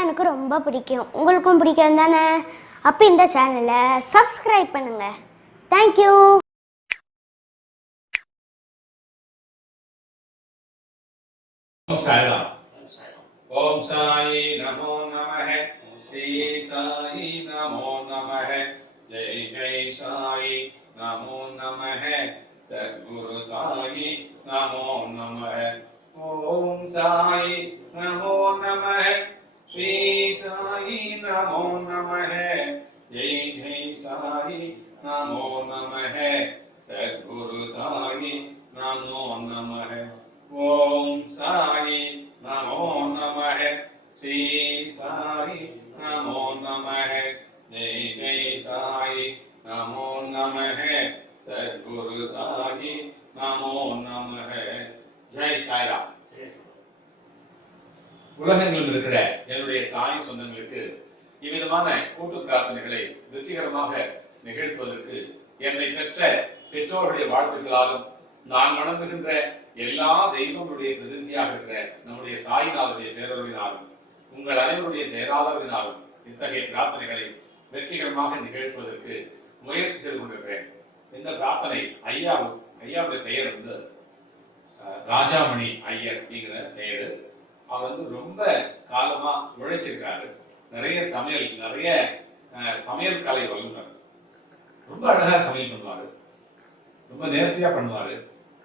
பார்க்க எனக்கு ரொம்ப பிடிக்கும். உங்களுக்கும் பிடிக்கும் தானே? அப்போ இந்த சேனலை சப்ஸ்கிரைப் பண்ணுங்கள். தேங்க்யூ. ஓம் சாயி நமோ நமஹ. ஸ்ரீ சாயி நமோ நமஹ. ஜெய் ஜெய் சாயி நமோ நமஹ. சத்குரு சாயி நமோ நமஹ. ஓம் சாயி நமோ நமஹ. ஸ்ரீ சாயி நமோ நமஹ. ஜெய் ஜெய் சாயி நமோ நமஹ. சத்குரு சாயி நமோ நமஹ. ஓம் சாயி நமோ நமஹ. ஸ்ரீ சாயி நமோ நமஹ. ஜெய் ஜெய் சாயி நமோ நமஹ. சத்குரு சாயி நமோ நமஹ. ஜெய் சாய்ராம். உலகங்களில் இருக்கிற என்னுடைய சாயி சொந்தங்களுக்கு இவ்விதமான கூட்டு பிரார்த்தனைகளை வெற்றிகரமாக நிகழ்த்துவதற்கு என்னை பெற்ற பெற்றோருடைய வாழ்த்துக்களாலும் நான் வணங்குகின்ற எல்லா தெய்வங்களுடைய பிரதிநிதியாக இருக்கிற நம்முடைய சாய்நாதருடைய பேரருளினாலும் உங்கள் அனைவருடைய பேராதரவினாலும் இத்தகைய பிரார்த்தனைகளை வெற்றிகரமாக நிகழ்த்துவதற்கு முயற்சி செய்து கொண்டிருக்கிறேன். இந்த பிரார்த்தனை ஐயாவுடைய பெயர் வந்து ராஜாமணி ஐயர் அப்படிங்கிற பெயரு. அவர் வந்து ரொம்ப காலமா உழைச்சிருக்காரு. நிறைய சமையல் கலை வல்லுநர். ரொம்ப அழகா சமையல் பண்ணுவாரு, ரொம்ப நேர்த்தியா பண்ணுவாரு.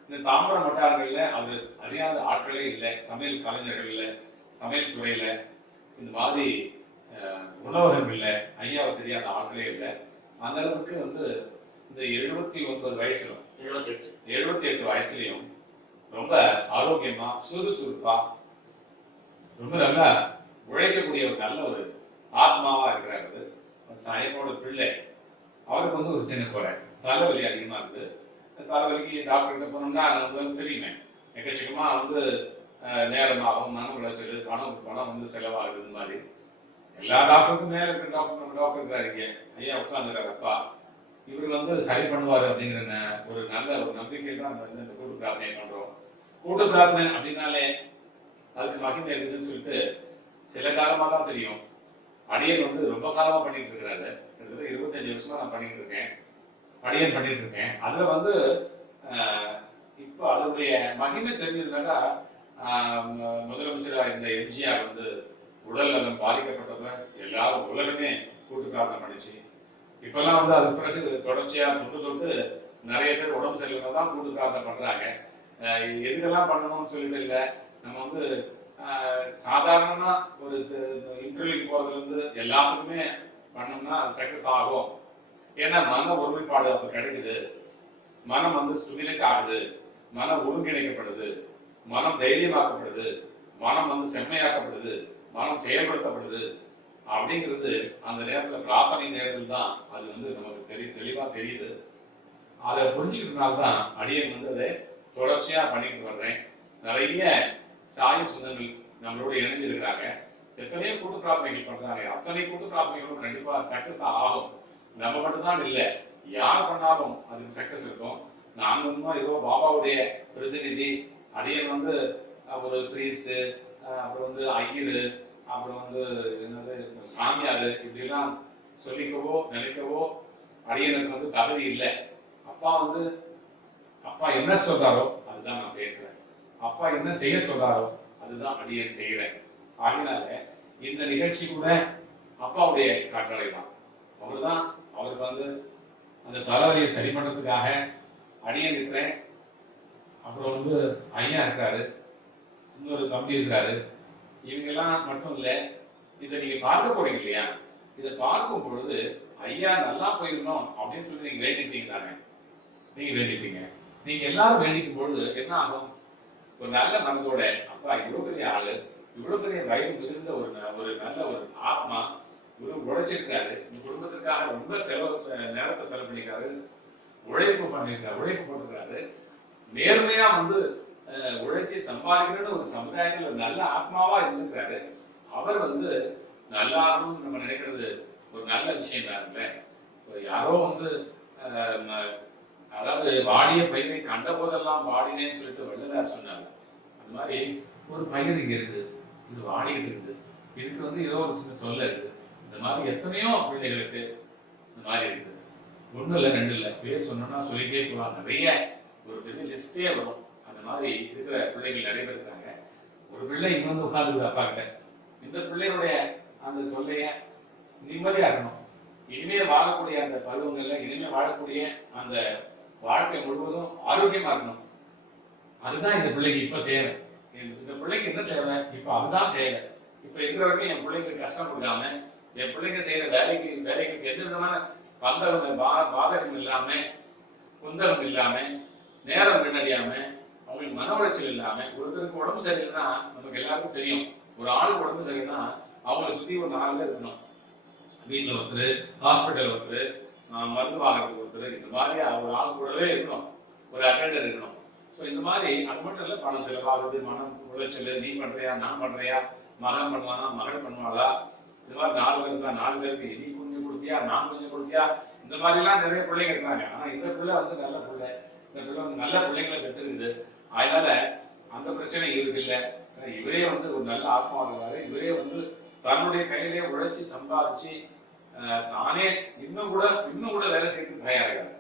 இந்த தாம்பரம் வட்டாரங்கள்ல அவர் அறியாத ஆட்களே இல்லை, சமையல் கலைஞர்கள் இல்லை, சமையல் துறையில இந்த மாதிரி உணவகங்கள்ல ஐயாவை தெரியாத ஆட்களே இல்லை. அந்த அளவுக்கு வந்து இந்த 79 வயசுல 78 வயசுலயும் ரொம்ப ஆரோக்கியமா சுறுசுறுப்பா ரொம்ப நல்லா உழைக்கக்கூடிய ஒரு நல்ல ஒரு ஆத்மாவா இருக்கிறாரு. சாயனோட பிள்ளை. அவருக்கு வந்து ஒரு சின்ன குறை, தலைவலி அதிகமா இருக்குது. தலைவலிக்கு டாக்டர்கிட்ட போனோம்னா நமக்கு தெரியுமே, எக்கச்சக்கமா வந்து நேரமாகும், மன உளைச்சல், பணம் வந்து செலவாகுது. இந்த மாதிரி எல்லா டாக்டருக்கும் மேல இருக்கிற டாக்டர் நம்ம டாக்டர் இருக்கிறாரு. ஐயா உட்காந்துருக்காரு. அப்பா இவர் வந்து சரி பண்ணுவாரு அப்படிங்கிற ஒரு நல்ல ஒரு நம்பிக்கையில் தான் நம்ம இந்த கூட்டு பிரார்த்தனை பண்றோம். கூட்டு பிரார்த்தனை அப்படின்னாலே அதுக்கு மகிமை இருக்குதுன்னு சொல்லிட்டு சில காலமா தான் தெரியும். அடியன் வந்து ரொம்ப காலமா பண்ணிட்டு இருக்கிறாரு. கிட்டத்தட்ட 25 வருஷமா நான் பண்ணிட்டு இருக்கேன், அடியன் பண்ணிட்டு இருக்கேன். அதுல வந்து இப்ப அதனுடைய மகிமை தெரிஞ்சதுனாக்கா முதலமைச்சராக இருந்த எம்ஜிஆர் வந்து உடல் நலம் பாதிக்கப்பட்டப்ப எல்லாரும் உலகமே கூட்டு பிரார்த்தனை பண்ணிச்சு. இப்பெல்லாம் வந்து அது பிறகு தொடர்ச்சியா தொட்டு நிறைய பேர் உடம்பு சரியில்லை தான் கூட்டு பிரார்த்தனை பண்றாங்க. எதுக்கெல்லாம் பண்ணணும்னு சொல்லிட்டு இல்லை, நம்ம வந்து சாதாரணமா ஒரு இன்டர்வியூக்கு போறதுல இருந்து எல்லாத்துக்குமே பண்ணோம்னா அது சக்சஸ் ஆகும். ஏன்னா மன ஒருமைப்பாடு அப்ப கிடைக்குது, மனம் வந்து ஸ்டிமுலேட் ஆகுது, மனம் ஒருங்கிணைக்கப்படுது, மனம் தைரியமாக்கப்படுது, மனம் வந்து செம்மையாக்கப்படுது, மனம் செயல்படுத்தப்படுது. அப்படிங்கிறது அந்த நேரத்துல பிரார்த்தனை நேரத்தில் தான் அது வந்து நமக்கு தெளிவா தெரியுது. அதை புரிஞ்சுக்கிட்டனால்தான் அடியன் வந்து அதை தொடர்ச்சியா பண்ணிட்டு வர்றேன். நிறைய சாய் சொந்தங்கள் நம்மளோட இணைஞ்சு இருக்கிறாங்க. எத்தனையோ கூட்டு பிரார்த்தனைகள் பண்றாங்க. அத்தனை கூட்டு பிரார்த்தனைகளும் கண்டிப்பா சக்சஸ் ஆகும். நம்ம மட்டும்தான் இல்லை, யார் பண்ணாலும் அதுக்கு சக்சஸ் இருக்கும். நாங்க வந்து ஏதோ பாபாவுடைய பிரதிநிதி, அடியன் வந்து ஒரு பிரீஸ்ட், அப்புறம் வந்து ஐயரு, அப்புறம் வந்து என்னது சாமியாரு, இப்படிலாம் சொல்லிக்கவோ நினைக்கவோ அடியனுக்கு வந்து தகுதி இல்லை. அப்பா என்ன சொல்றாரோ அதுதான் நான் பேசுறேன், அப்பா என்ன செய்ய சொல்றாரோ அதுதான் அடியன் செய்கிறேன். ஆகினால இந்த நிகழ்ச்சி கூட அப்பாவுடைய கட்டளை தான். அவருக்கு வந்து அந்த தலைவலியை சரி பண்றதுக்காக அடியன் இருக்கிறேன். அப்புறம் வந்து ஐயா இருக்கிறாரு, இன்னொரு தம்பி இருக்கிறாரு. இவங்கெல்லாம் மட்டும் இல்லை, இதை நீங்க பார்க்க போறீங்க இல்லையா, இதை பார்க்கும் பொழுது ஐயா நல்லா போயிடணும் அப்படின்னு சொல்லி நீங்க வேண்டிப்பீங்க தானே. நீங்க வேண்டிப்பீங்க. நீங்க எல்லாரும் வேண்டிக்கும் பொழுது என்ன ஆகும், ஒரு நல்ல மனதோட அப்பா இவ்வளவு பெரிய ஆளு, இவ்வளவு பெரிய வயது மிகுந்த ஒரு நல்ல ஒரு ஆத்மா, இவ்வளவு உழைச்சிருக்காரு, இந்த குடும்பத்திற்காக ரொம்ப நேரத்தை செலவு பண்ணிருக்காரு, உழைப்பு போட்டிருக்காரு, நேர்மையா வந்து உழைச்சி சம்பாதிக்கணும்னு ஒரு சமுதாயத்துல ஒரு நல்ல ஆத்மாவா இருந்திருக்காரு. அவர் வந்து நல்லாகணும்னு நம்ம நினைக்கிறது ஒரு நல்ல விஷயம் தானுங்களே. யாரோ வந்து அதாவது வாடிய பயிரை கண்ட போதெல்லாம் வாடினேன்னு சொல்லிட்டு வள்ளுவர் சொன்னாங்க. அந்த மாதிரி ஒரு பயிர் இங்க இருக்குது, இது வாடிக்கிட்டு இருக்குது, இதுக்கு வந்து ஏதோ ஒரு சின்ன தொல்லை இருக்கு. இந்த மாதிரி எத்தனையோ பிள்ளைகளுக்கு இந்த மாதிரி இருக்குது. ஒன்றும் இல்லை, ரெண்டு இல்லை, பேர் சொன்னோம்னா சொல்லிட்டே போகலாம். நிறைய ஒரு பெரிய லிஸ்டே வரும். அந்த மாதிரி இருக்கிற பிள்ளைகள் நிறைய பேர் இருக்காங்க. ஒரு பிள்ளை இங்க வந்து உட்காந்துருது அப்பா கிட்ட. இந்த பிள்ளையுடைய அந்த தொல்லைய நிம்மதியா இருக்கணும். இனிமே வாழக்கூடிய அந்த பருவங்கள்ல இனிமே வாழக்கூடிய அந்த வாழ்க்கை முழுவதும் ஆரோக்கியமா இருக்கணும். அதுதான் இந்த பிள்ளைக்கு இப்ப தேவை. இந்த பிள்ளைக்கு என்ன தேவை? இப்ப அதுதான் தேவை. இப்ப இருக்கிற வரைக்கும் என் பிள்ளைக்கு கஷ்டம் கொடுக்காம, என் பிள்ளைங்க செய்யற வேலைக்கு எந்த விதமான பாதகம் இல்லாம, குந்தகம் இல்லாம, நேரம் வீணடியாம, அவங்களுக்கு மன உளைச்சல் இல்லாம. ஒருத்தருக்கு உடம்பு சரியில்லைன்னா நமக்கு எல்லாருக்கும் தெரியும். ஒரு ஆளுக்கு உடம்பு சரியில்லைன்னா அவங்களை சுத்தி ஒரு 4 பேர் இருக்கணும். வீட்டில் ஒருத்தர், ஹாஸ்பிட்டல் ஒருத்தர், மருந்து வாங்குறதுக்கு ஒருத்தர், இந்த மாதிரி ஒரு ஆள் கூடவே இருக்கணும். ஒரு அட்டெண்டர் இருக்கணும். ஸோ இந்த மாதிரி அது மட்டும் இல்லை, பணம் செலவாகுது, மனம் உளைச்சல், நீ பண்றியா, நான் பண்றியா, மகன் பண்ணுவானா, மகள் பண்ணுவாளா, இந்த மாதிரி 4 பேர் இருக்கா, 4 பேருக்கு நீ கொஞ்சம் கொடுத்தியா, நான் கொஞ்சம் கொடுத்தியா, இந்த மாதிரிலாம் நிறைய பிள்ளைங்க இருக்காங்க. ஆனா இந்த பிள்ளை வந்து நல்ல பிள்ளை, இந்த பிள்ளை வந்து நல்ல பிள்ளைங்களை பெற்றுருக்குது. அதனால அந்த பிரச்சனை இவருக்கு இல்லை. இவரே வந்து ஒரு நல்ல ஆத்மா இருக்கிறாரு. இவரே வந்து தன்னுடைய கையிலே உழைச்சி சம்பாதிச்சு தானே இன்னும் கூட வேலை செய்யறதுக்கு தயாராகிறாரு.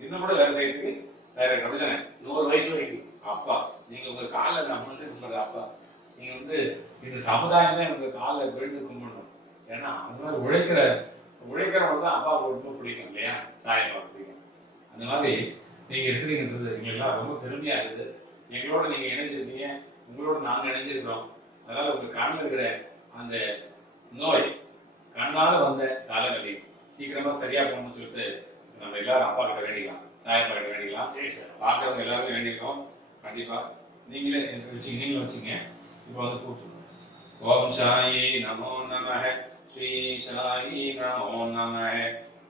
இன்னும் கூட வேலை செய்யறதுக்கு தயாராக. அப்படிதானே? 100 வயசு வரைக்கும் அப்பா நீங்க உங்க காலை நான் வந்து கும்பிடுற அப்பா, நீங்க வந்து இந்த சமுதாயமே உங்க காலை விழுந்து கும்பிடணும். ஏன்னா அந்த மாதிரி உழைக்கிறவங்க தான் அப்பாவுக்கு ரொம்ப பிடிக்கும் இல்லையா? சாயப்பா பிடிக்கும். அந்த மாதிரி நீங்க இருக்கிறீங்கன்றது எங்களுக்கெல்லாம் ரொம்ப பெருமையா இருக்குது. எங்களோட நீங்க இணைஞ்சிருக்கீங்க, உங்களோட நாங்க இணைஞ்சிருக்கிறோம். அதனால உங்க கண்ணில் இருக்கிற அந்த நோய், கண்ணால வந்த காலவலி சீக்கிரமா சரியா போகணும்னு சொல்லிட்டு நம்ம எல்லாரும் அப்பா கிட்ட வேண்டிக்கலாம், சாயப்பா கிட்ட வேண்டிக்கலாம். பார்க்கறவங்க எல்லாருக்கும் வேண்டிக்கிறோம். கண்டிப்பா நீங்களும் வச்சுங்க. இப்போ வந்து கூப்பிட்டு ஓம் சாயி நமோ நமஹ, ஸ்ரீ சாயி நமோ நமஹ,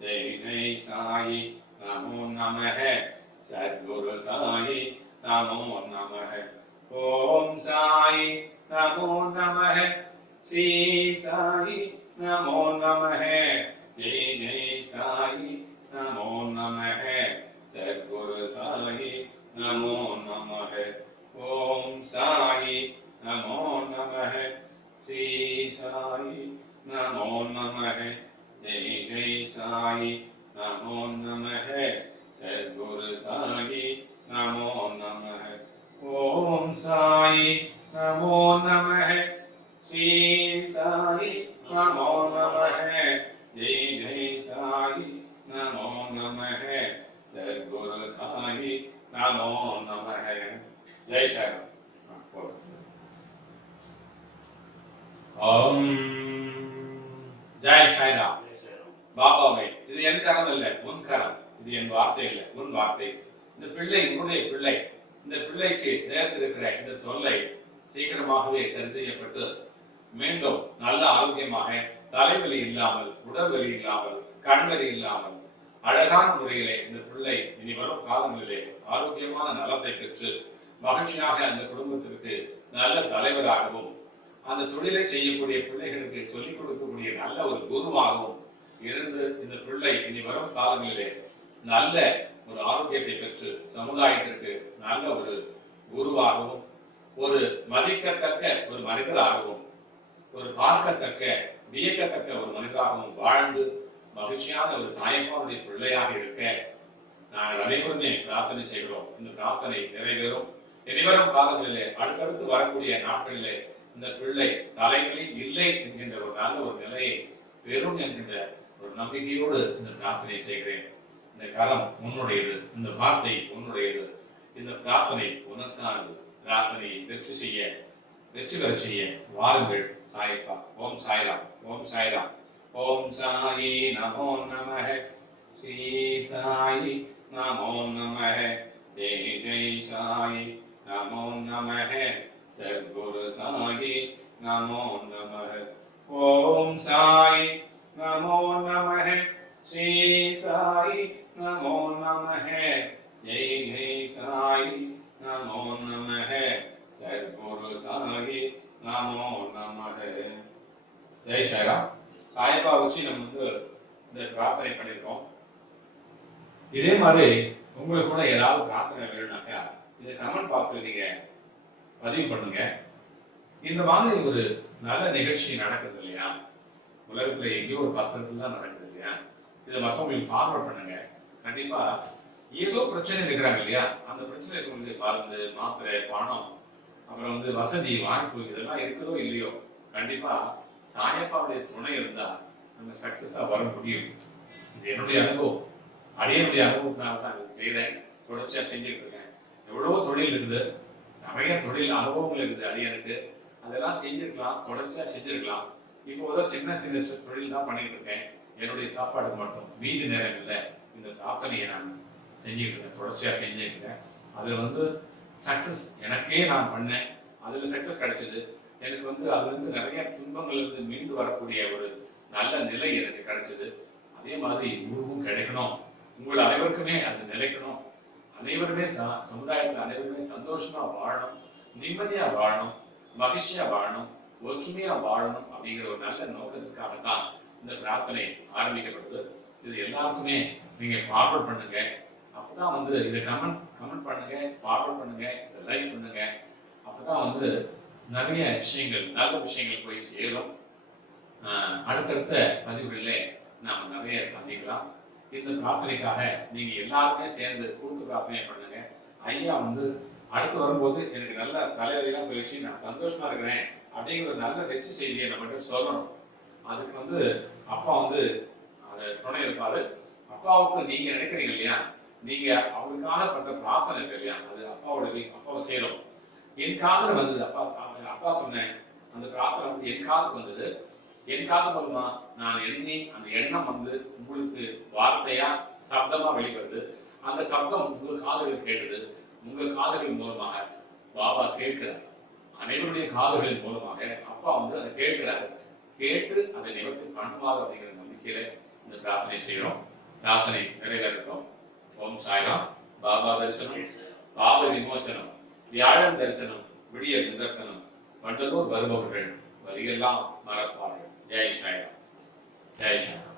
ஜெய் ஜெய் சாயி நமோ நமஹ, சத்குரு சாயி நமோ நமஹ, ஓம் சாயி நமோ நமஹ, ஸ்ரீ சாயி நமோ நமஹ, ஜெய் ஜெய் சாயி நமோ நமஹ, சத்குரு சாயி நமோ நமஹ, ஓம் சாயி நமோ நமஹ, ஸ்ரீ சாயி நமோ நமஹ, ஜெய் ஜெய் சாயி நமோ நமஹ, சத்குரு சாயி நமோ நமஹ, ஓம் சாயி நமோ நமஹ, ஸ்ரீ சாயி நமோ நமஹ, ஜெய் ஜெய் சாயி நமோ நமஹ, சத்குரு சாயி நமோ நமஹ. ஜெய் சாய்ராம். ஓம் ஜெய் சாய்ராம். பாபாவே, இது என் கரம் இல்லை, உன் கரம். இது என் வார்த்தை இல்லை, உன் வார்த்தை. இந்த பிள்ளை உன்னுடைய பிள்ளை. இந்த பிள்ளைக்கு நேர்த்திருக்கிற இந்த தொல்லை சீக்கிரமாகவே சரி செய்யப்பட்டு மீண்டும் நல்ல ஆரோக்கியமாக, தலைவலி இல்லாமல், உடல்வலி இல்லாமல், கண்வலி இல்லாமல் அழகான முறையிலே இந்த பிள்ளை இனி வரும் காலங்களிலே ஆரோக்கியமான நலத்தை பெற்று மகிழ்ச்சியாக அந்த குடும்பத்திற்கு நல்ல தலைவராகவும், அந்த தொழிலை செய்யக்கூடிய பிள்ளைகளுக்கு சொல்லிக் கொடுக்கக்கூடிய நல்ல ஒரு குருவாகவும் இருந்து இந்த பிள்ளை இனி வரும் காலங்களிலே நல்ல ஒரு ஆரோக்கியத்தை பெற்று சமுதாயத்திற்கு நல்ல ஒரு குருவாகவும், ஒரு மதிக்கத்தக்க ஒரு மனிதராகவும், ஒரு பார்க்கத்தக்க வியக்கத்தக்க ஒரு மனிதராகவும் வாழ்ந்து மகிழ்ச்சியான ஒரு சாயப்பாவுடைய பிள்ளையாக இருக்க நாங்கள் அனைவருமே பிரார்த்தனை செய்கிறோம். இந்த பிரார்த்தனை நிறைவேறும். இனிவரும் காலங்களிலே அடுத்தடுத்து வரக்கூடிய நாட்களிலே இந்த பிள்ளை தலைவலி இல்லை என்கின்ற ஒரு நல்ல ஒரு நிலையை பெறும் என்கின்ற ஒரு நம்பிக்கையோடு இந்த பிரார்த்தனை செய்கிறேன். இந்த கரம் உன்னுடையது, இந்த வார்த்தை உன்னுடையது, இந்த பிரார்த்தனை உனக்கானது. பிரார்த்தனையை வெற்றி பெற செய்ய வாருங்கள் சாயப்பா. ஓம் சாய்ராம். ஓம் சாய்ராம். ஓம் சாயி நமோ நமஹ, ஸ்ரீ சாயி நமோ நமஹ, ஜெய் ஜெய் சாயி நமோ நமஹ, சத்குரு சாயி நமோ நமஹ, ஓம் சாயி நமோ நமஹ, ஸ்ரீ சாயி நமோ நமஹ, ஜெய் ஜெய் சாயி நமோ நமஹ, சத்குரு சாயி நமோ நமஹ. ஜெய் சாய்ராம். சாயப்பா வச்சு நம்ம வந்து இந்த பிரார்த்தனை பண்ணியிருக்கோம். இதே மாதிரி உங்களுக்கு கூட ஏதாவது பிரார்த்தனை வேணும்னாக்கா இது கமெண்ட் பாக்ஸ்ல நீங்க பதிவு பண்ணுங்க. இந்த மாதிரி ஒரு நல்ல நிகழ்ச்சி நடக்குது இல்லையா, உலகத்துல எங்கேயோ ஒரு பத்திரத்துல தான் நடக்குது இல்லையா, இதை மற்றவங்களுக்கு ஃபார்வர்ட் பண்ணுங்க. கண்டிப்பா ஏதோ பிரச்சனை இருக்கிறாங்க இல்லையா, அந்த பிரச்சனைக்கு வந்து மருந்து மாத்திரை பணம் அப்புறம் வந்து வசதி வாய்ப்பு இதெல்லாம் இருக்குதோ இல்லையோ, கண்டிப்பா சாயப்பாவுடைய துணை இருந்தா நம்ம சக்சஸா வர முடியும். இது என்னுடைய அனுபவம், அடியனுடைய அனுபவத்தினால தான் இது செய்தேன், தொடர்ச்சியா செஞ்சுட்டு இருக்கேன். எவ்வளவோ தொழில் இருக்குது, நிறைய தொழில் அனுபவங்கள் இருக்குது அடியனுக்கு, அதெல்லாம் செஞ்சிருக்கலாம், தொடர்ச்சியா செஞ்சிருக்கலாம். இப்போ ஏதோ சின்ன சின்ன தொழில் தான் பண்ணிட்டு இருக்கேன், என்னுடைய சாப்பாடு மட்டும். மீதி நேரங்கள்ல இந்த பிரார்த்தனையை நான் செஞ்சுட்டு இருக்கேன், தொடர்ச்சியா செஞ்சுட்டு இருக்கேன். அதுல வந்து சக்சஸ் எனக்கே நான் பண்ணேன், அதுல சக்சஸ் கிடைச்சது. எனக்கு வந்து அதுல இருந்து நிறைய துன்பங்கள் இருந்து மீண்டு வரக்கூடிய ஒரு நல்ல நிலை எனக்கு கிடைச்சது. அதே மாதிரி உங்களுக்கும் கிடைக்கணும், உங்கள் அனைவருக்குமே அது நிலைக்கணும். அனைவருமே சமுதாயத்தில் அனைவருமே சந்தோஷமா வாழணும், நிம்மதியா வாழணும், மகிழ்ச்சியா வாழணும், ஒற்றுமையா வாழணும் அப்படிங்கிற ஒரு நல்ல நோக்கத்திற்காக தான் இந்த பிரார்த்தனை ஆரம்பிக்கப்படுது. இது எல்லாருக்குமே நீங்க ஃபார்வர்ட் பண்ணுங்க. அப்பதான் வந்து இதை கமெண்ட் பண்ணுங்க, ஃபார்வர்ட் பண்ணுங்க, இதை லைக் பண்ணுங்க. அப்பதான் வந்து நிறைய விஷயங்கள், நல்ல விஷயங்கள் போய் சேரும். அடுத்தடுத்த பதிவுகளிலே நாம நிறைய சந்திக்கலாம். இந்த பிரார்த்தனைக்காக நீங்க எல்லாருமே சேர்ந்து கூட்டு பிரார்த்தனை பண்ணுங்க. ஐயா வந்து அடுத்து வரும்போது எனக்கு நல்ல தலைவலியெல்லாம் போயிடுச்சு, நான் சந்தோஷமா இருக்கிறேன் அப்படிங்கிற ஒரு நல்ல வெற்றி செய்தியை நம்மகிட்ட சொல்லணும். அதுக்கு வந்து அப்பா வந்து அதை துணை இருப்பாரு. அப்பாவுக்கு நீங்க நினைக்கிறீங்க இல்லையா, நீங்க அவருக்காக பண்ற பிரார்த்தனை இருக்கு இல்லையா, அது அப்பாவை சேரும். என் காதுல வந்தது, அப்பா சொன்னேன், அந்த பிரார்த்தனை வந்து என் காதுக்கு வந்தது. என் காது மூலமா நான் எண்ணி அந்த எண்ணம் வந்து உங்களுக்கு வார்த்தையா சப்தமா வெளிவருது. அந்த சப்தம் உங்க காதுகள் கேட்டது, உங்க காதுகள் மூலமாக பாபா கேட்கிறார். அனைவருடைய காதுகளின் மூலமாக அப்பா வந்து அதை கேட்கிறாரு. கேட்டு அதை நிவர்த்தி பண்ணுவார் அப்படிங்கிற நம்பிக்கையில இந்த பிரார்த்தனை செய்யறோம். பிரார்த்தனை நிறைவேறட்டும். ஓம் சாய்ராம். பாபா தரிசனம், பாப விமோச்சனம், வியாழன் தரிசனம், விடிய நிதர்சனம், வண்டலூர் வருபவர்கள் வழியெல்லாம் மறப்பார்கள். ஜெய் சாய்ராம், ஜெய் சாய்ராம்.